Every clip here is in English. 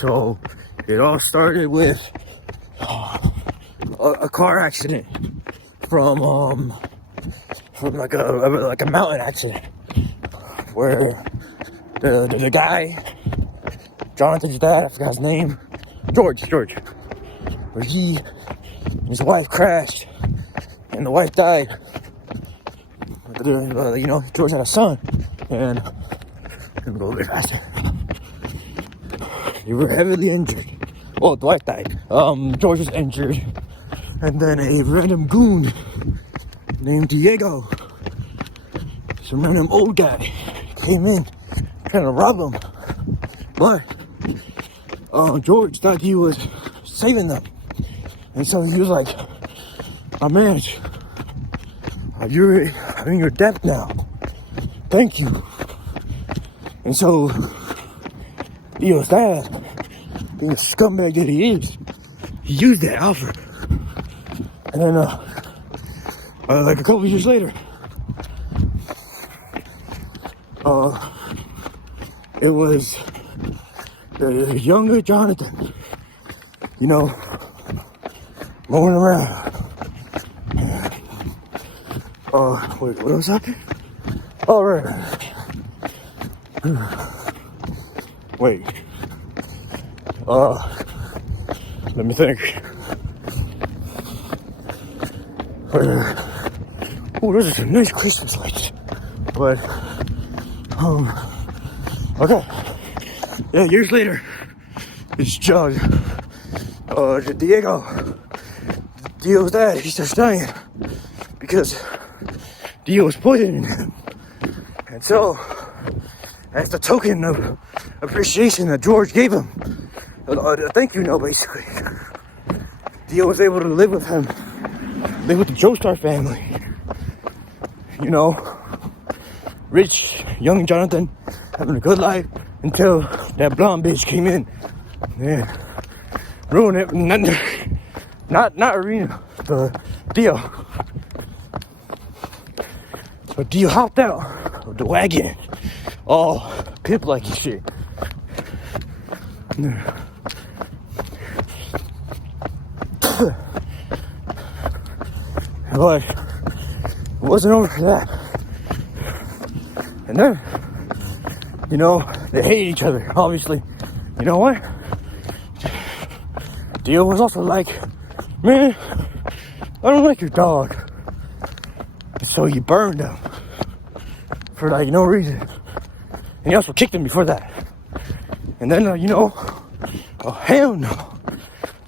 So it all started with a car accident from like a mountain accident where the guy, Jonathan's dad, I forgot his name, George, where his wife crashed and the wife died. George had a son, and let me go a bit faster. They were heavily injured. Well, the wife died. George was injured, and then a random goon named Diego, some random old guy, came in trying to rob him. But George thought he was saving them, and so he was like, "My man, you're in your depth now. Thank you." And so Dio's dad, being a scumbag that he is, he used that offer. And then like a couple years later, it was the younger Jonathan, rolling around. Wait, what else happened? Oh, right. Wait. Let me think. Oh, those are some nice Christmas lights. But, okay. Yeah, years later, it's Dio's dad, he starts dying because Dio was poisoning him. And so, as the token of appreciation that George gave him, a thank you note basically, Dio was able to live with him, live with the Joestar family. Rich, young Jonathan, having a good life until that blonde bitch came in and ruined it. Not Arena, the Dio. So Dio hopped out of the wagon, all pimp like and shit. But it wasn't over for that. And then, they hate each other, obviously. You know what? Dio was also like, "Man, I don't like your dog." And so he burned him for no reason. And he also kicked him before that. And then, oh hell no.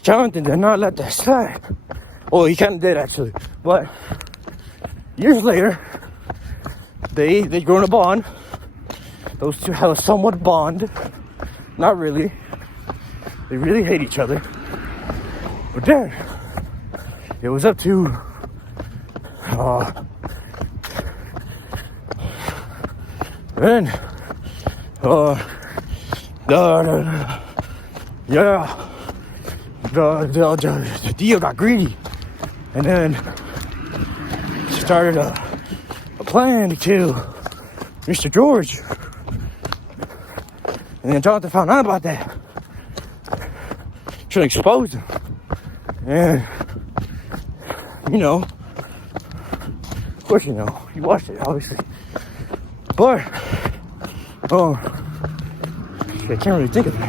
Jonathan did not let that slide. Well, he kind of did actually. But years later, they'd grown a bond. Those two had a somewhat bond. Not really. They really hate each other. But then, it was up to the Dio got greedy, and then started a plan to kill Mr. George. And then Jonathan found out about that. Should expose him. And of course you watched it obviously. But I can't really think of it.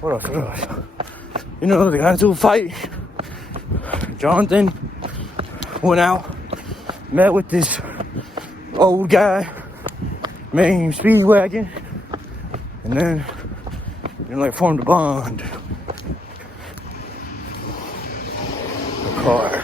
What else? They got into a fight. Jonathan went out, met with this old guy named Speedwagon, and then formed a bond. A car.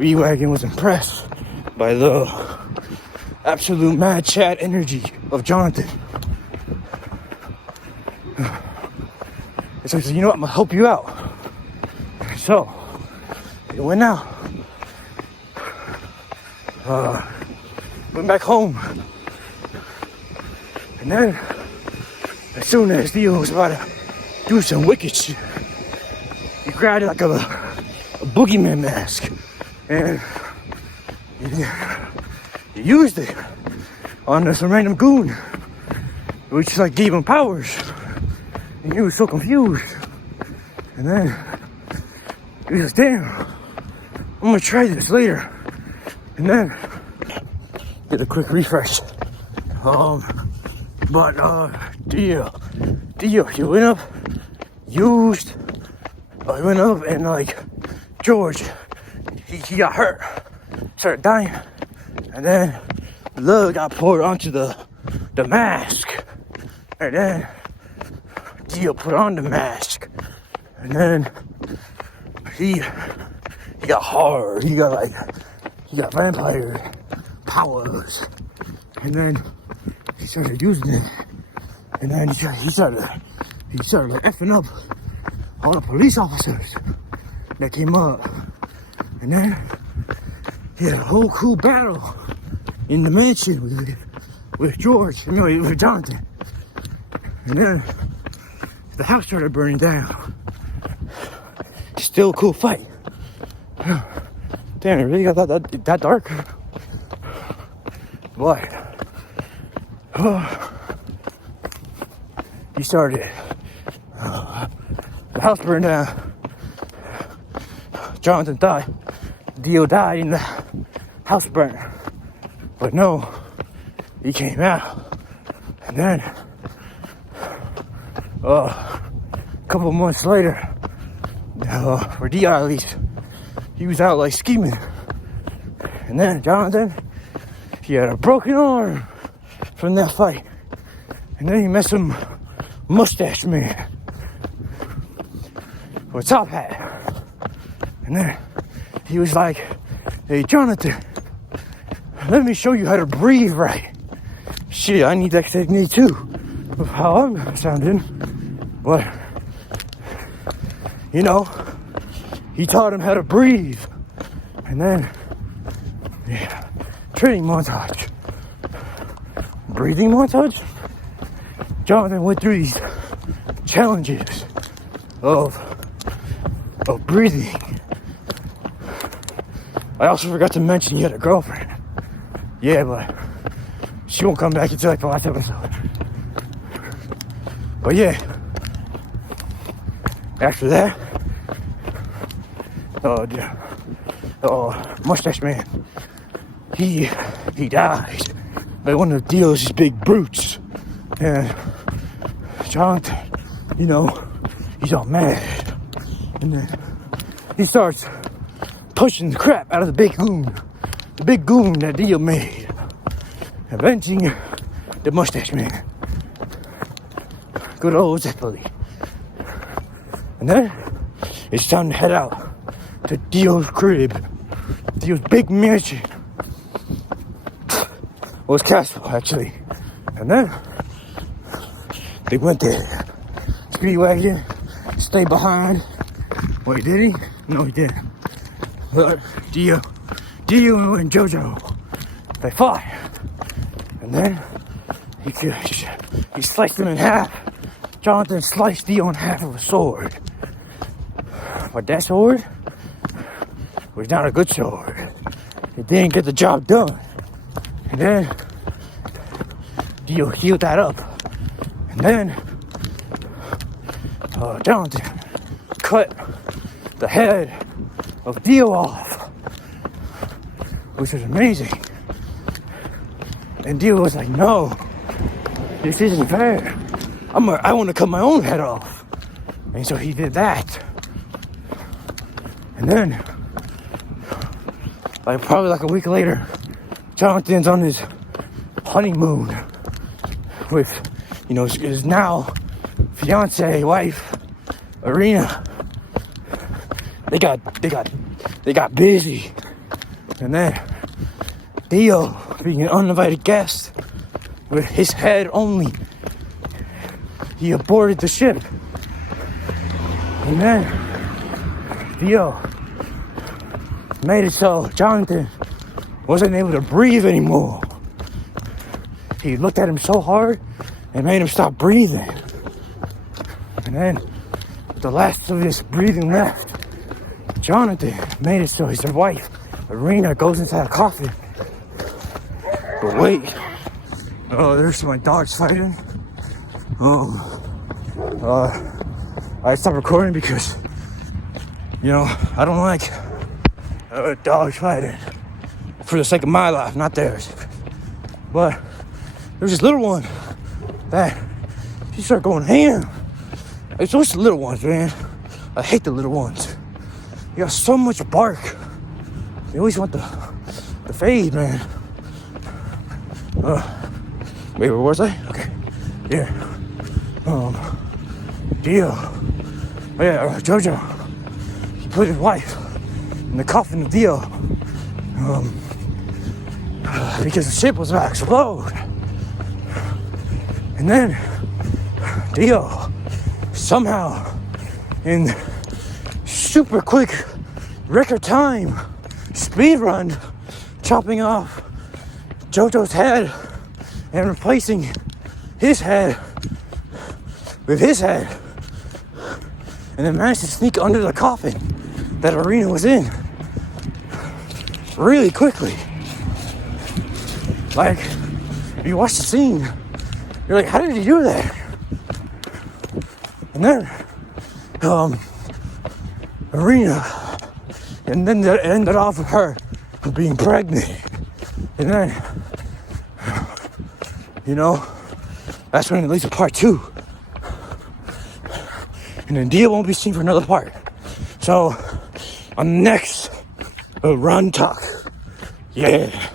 Speedwagon was impressed by the absolute mad chat energy of Jonathan. So he said, I'm gonna help you out. So he went out. Went back home. And then as soon as Dio was about to do some wicked shit, he grabbed like a boogeyman mask and he used it on some random goon, which like gave him powers. And he was so confused. And then he was like, damn, I'm gonna try this later. And then did a quick refresh. But Dio, he went up, he went up and like George, he got hurt, started dying, and then blood got poured onto the mask, and then Dio put on the mask, and then he got hard, he got vampire powers, and then he started using it, and then he started like effing up all the police officers that came up, and then he had a whole cool battle in the mansion with George, with Jonathan, and then the house started burning down. Still a cool fight. Damn, it really got that dark. But he started. The house burned down. Jonathan died. Dio died in the house burnt. But no, he came out. And then a couple months later, for Dio at least, he was out like scheming. And then Jonathan, he had a broken arm from that fight. And then he met some mustache man with a top hat. And then he was like, hey Jonathan, let me show you how to breathe right. Shit, I need that technique too, of how I'm sounding. But, he taught him how to breathe. And then, training montage. Breathing montage? Jonathan went through these challenges of breathing. I also forgot to mention he had a girlfriend. Yeah, but she won't come back until like the last episode. But yeah, after that, mustache man, he died by one of Dio's big brutes. And Jonathan, he's all mad. And then he starts pushing the crap out of the big goon that Dio made, avenging the mustache man. Good old Zeppeli. And then it's time to head out to Dio's crib, Dio's big mansion. Well, it's castle actually. And then they went there. Speedwagon stayed behind. Wait, did he? No, he didn't. But Dio and Jojo, they fought. And then he sliced him in half. Jonathan sliced Dio in half with a sword. But that sword was not a good sword. It didn't get the job done. And then Dio healed that up. And then Jonathan cut the head of Dio off, which was amazing. And Dio was like, no, this isn't fair. I want to cut my own head off. And so he did that. And then, probably a week later, Jonathan's on his honeymoon with, his now fiance, wife, Arena. They got busy. And then Dio, being an uninvited guest, with his head only, he aborted the ship. And then Dio made it so Jonathan wasn't able to breathe anymore. He looked at him so hard and made him stop breathing. And then, the last of his breathing left, Jonathan made it so his wife, Irina, goes inside a coffin. But wait, there's my dogs fighting. I stopped recording because, I don't like dogs fighting for the sake of my life, not theirs. But there's this little one that she started going ham. It's always the little ones, man. I hate the little ones. You got so much bark. You always want the fade, man. Wait, where was I? Okay, yeah. Dio. Oh yeah, Jojo. He put his wife in the coffin of Dio. Because the ship was about to explode. And then Dio somehow, in super quick record time, speed run, chopping off Jojo's head and replacing his head with his head, and then managed to sneak under the coffin that Irina was in really quickly. Like, if you watch the scene, you're like, how did he do that? And then Irina, and then it ended off with her being pregnant. And then, that's when it leads to part 2. And then Dia won't be seen for another part. So, on the next Run Talk, yeah.